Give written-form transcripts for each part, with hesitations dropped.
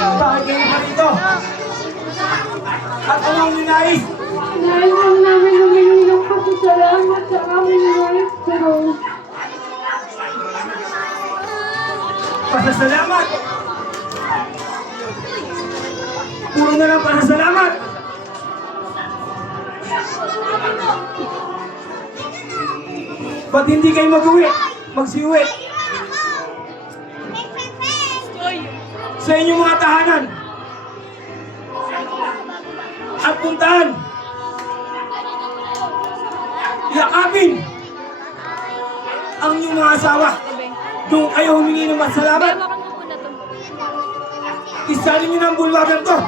Bakit kayo pa dito? At anong ninais? Nais lang namin humingi ng pasasalamat sa aming maestro. Pasasalamat! Puro na lang pasasalamat! Ba't hindi kayo mag-uwi? Magsiuwi? Sa inyong mga tahanan at puntahan, yakapin ang inyong mga asawa. Doon kayo humingi ng masalamat. Isalin niyo ng bulwagan to.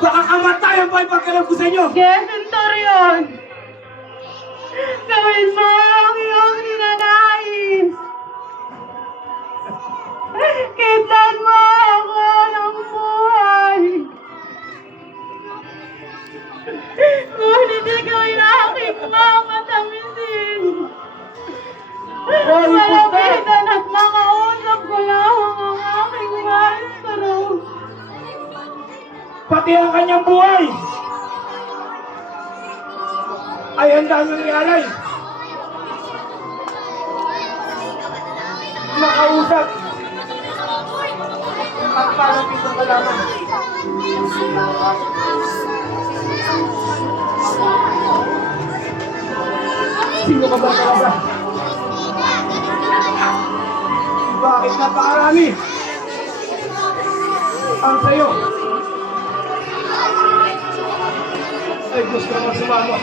Baka kamatayan pa ipagkalam ko sa inyo. Yes, Centurion! Gawin mo ang iyong ninanais! Kitan mo ako ng buhay! Ngunit ikaw ay aking mamatamisin! Malapitan at makausap ko lang ang aking maestro! Pati ang kanyang buhay ay handa niyong ialay. Makausap at palapit ang kalaman. Sino ka ba talaga? Bakit napakarami ang sayo? Ay, gusto naman sumama.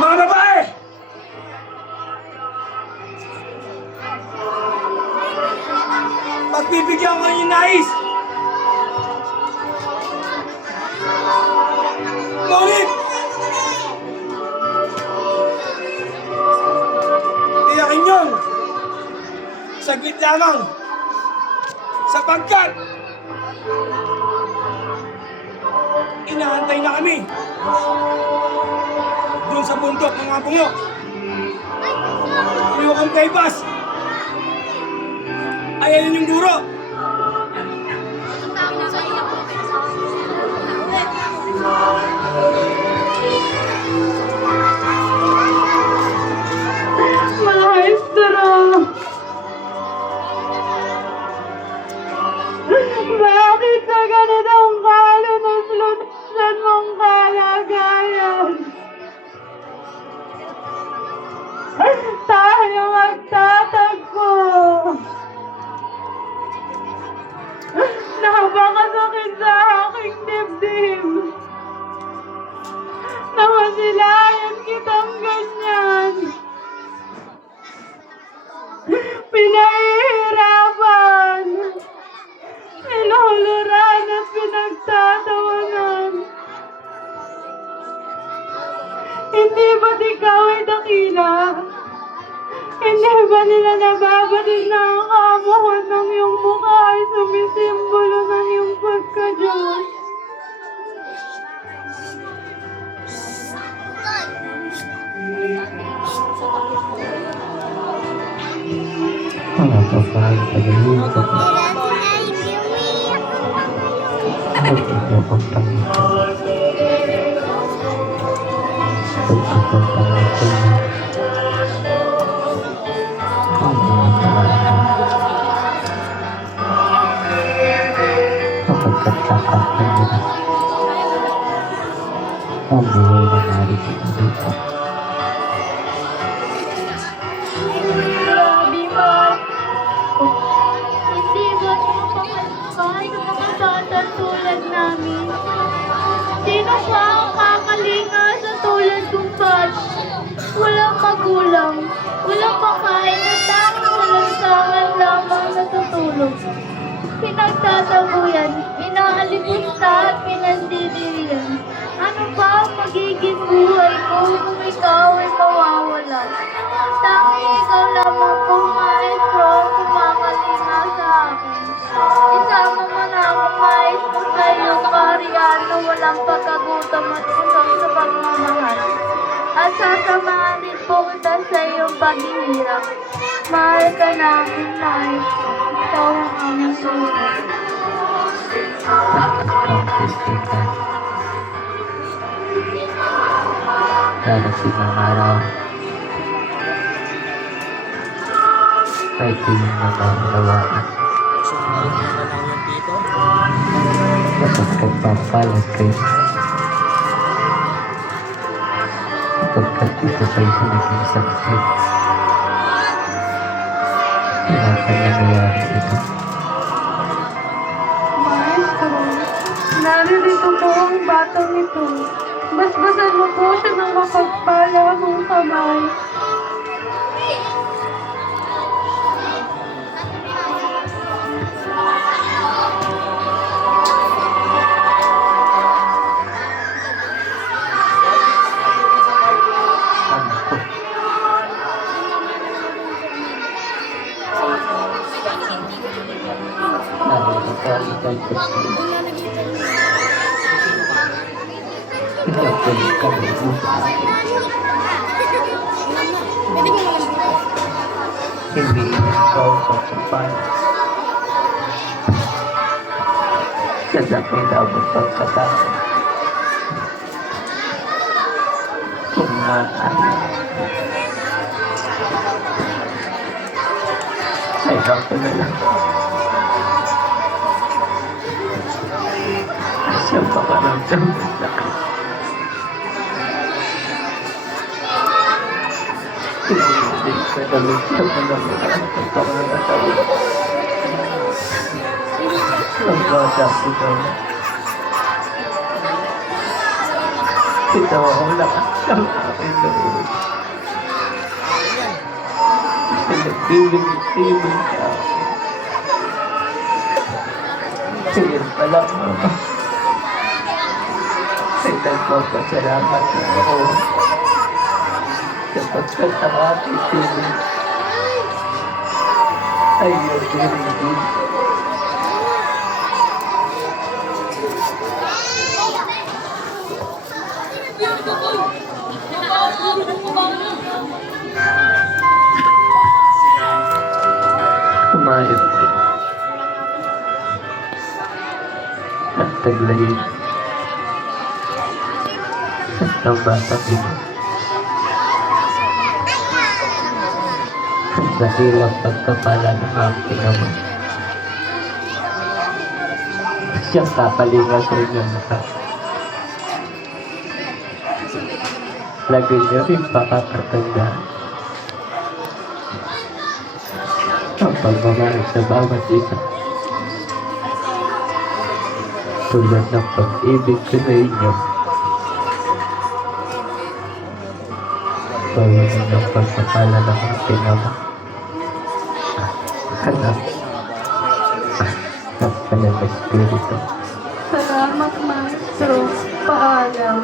Mga babae! Pagbibigyan ko yung nais. Ngunit! Tiyakin yun! Saglit lamang! Sapagkat inahantay na kami doon sa bundok ng mga bungo. Iwakang kay Bas. Ayan yung guro. Maestro! Bakit sa ganitong kalunos-lunosan mong kalagayan? Tayo magtatagpo! Napakasakit sa aking dibdib! Namasilayan kitang ganyan! Pinahihirapan! Niluluran at pinagtatawanan. Hindi ba't ikaw ay dakila? Hindi ba nila nababatid na ang kamuhon ng iyong mukha ay sumisimbolo ng iyong pagka-Diyos? Mga babae, pagaling ko. Pagkakapagpangit. Pagkakapagpangit. Ang mga talaga. Kapag kakapagpangit. Ang buhay na narito dito. Grabe, Mark. Hindi ba niyo pangalaman ng mga bata tulad namin? Sino pa ang kakalinga sa tulad kong Patch? Walang magulang, walang makain at tanging walansangan lamang natutulog. Pinagtatabuyan, inaalipusta at pinandidiriyan. Ano ba ang magiging buhay ko kung ikaw ay mawawala? Tanging ikaw lamang kung maestro ang kumakalinga sa akin. Isama mo na ako, maestro, sa iyong kaharian na walang pagkagutom at kusang sa pagmamahal. At sasamahan din po kita sa iyong paghihirap. Mahal ka namin, Nay. Ikaw ang aming tulong. At ikaw, Christina. Darating ang araw. Ay di mo na maunawaan. Kapag pagpapalag kayo. Kapagkat ito kayo sa naging saksi. Kaya pa nangyayari ito. Maestro, naririto po ang batang ito. Basbasan mo po siya ng mapagpala mong kamay. Anak ko. Narito ka, ikay Christina. Pinapulit ka rin mo sa akin. Hindi ikaw pagkapan. Sa pinabot pagkatao. Kung maaari. Ay, ako na lang. Siyang pakaramdam mo sa akin. Hindi ka namin sa panamunan ng pangangatawan. Ang bata ko na. Ito ang lakas ng aking loob. Pinagbiling-biling ka. Tingin pa lang, Mama. Ay nagpapasalamat na ako. Sapagkat ang aking piling ay yung dinigin. Umayos din. At taglayin. At ang batang ito. Dahil ang pagkapala ng aking ama. Siyang kapalingan sa inyong lahat. Lagi niyo rin pakakatandaan ang pagmamahal sa bawat isa. Tulad ng pag-ibig ko sa inyo. Tulad ng pagkapala ng aking ama. Anak. At kanyang espiritu. Salamat, Maestro. Paalam.